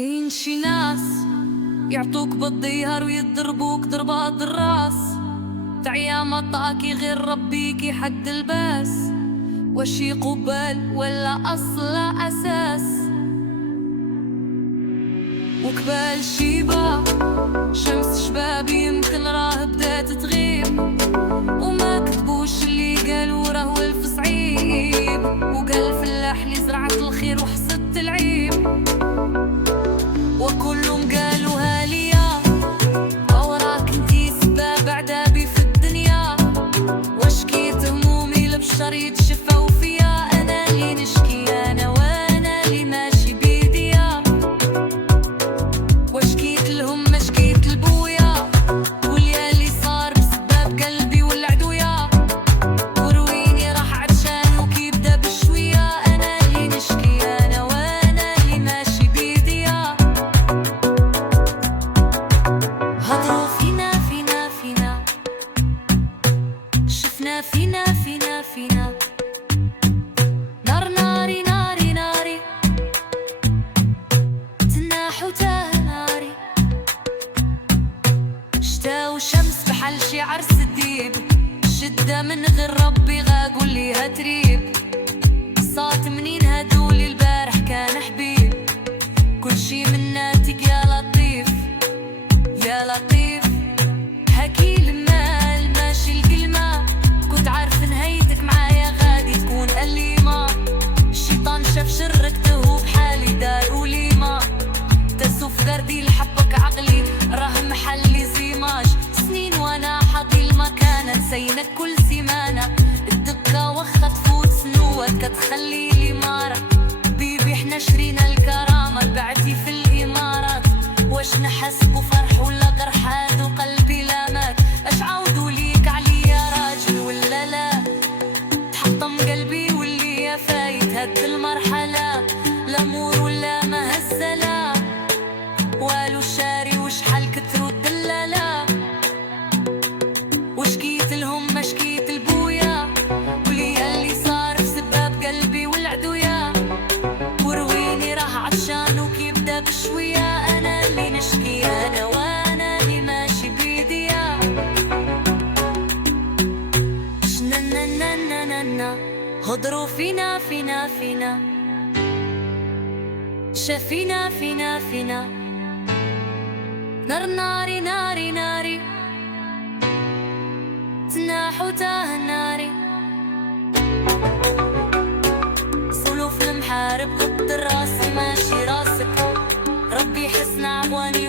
كاين شي ناس يعطوك بالظهر ويضربوك ضربات الراس، تعيا مطاكي غير ربيكي حد الباس، وشي قبال ولا أصل أساس، وكبال شيبة شمس شبابي يمكن راه بدات تغيب، وما كتبوش اللي قالوا راه والف صعيب، وقال الفلاح اللي زرعت الخير وحصدت العيب، وكلهم قالوها ليا وراك انتي سباب عذابي في الدنيا، وشكيت همومي لبشر يتشفوا فيا، انا اللي نشكي انا وانا اللي ماشي بيديا، وشكيت لهم ما شكيت لبويا، واللي اللي صار بسباب قلبي والعدويا، ورويني راح عطشان وكيبدا بشويه، انا اللي نشكي انا وانا اللي ماشي بيديا، هضروا فينا فينا فينا، شفنا فينا فينا فينا، نار ناري ناري ناري، تناحوا تاه ناري، شتا وشمس بحال شي عرس الديب، شدة من غير ربي غاقول ليها تريب، صات منين هادولي البارح كان حبيب، كل شي من ناتج يا لطيف يا لطيف، حكي المال ماشي الكلمة، كنت عارف نهايتك معايا غادي تكون أليمة، الشيطان شاف شرك تهو بحالي دار وليمة، تسوف غردي لحبك عقلي راه محلي زيماج، سنين وانا حاضي المكانة نسينك كل سيمانة، الدقة وخا تفوت سنوات كتخلي لي مارة، بيبي احنا شرينا الكرامة بعتي في الإمارات، واش نحسبو فرح ولا قرحات وقلبي لا مات، اش عاودوا ليك عليا راجل ولا لا، تحطم قلبي واللي يا فايت هاد المرحلة، الامور ولا ما هزلا والو شاري وشحال كترو الدلالة، وشكيت لهم ما شكيت لبويا، وليا اللي صار بسباب قلبي والعدويا، ورويني راه عطشان وكيبدا بشوية، انا اللي نشكي انا وانا اللي ماشي بيديا، شننننننن هضروا فينا فينا فينا، شافينا فينا فينا، نار ناري ناري ناري، تناحوا تاه ناري، سلوف المحارب ضد الراس ماشي راسك، ربي حسنا عواني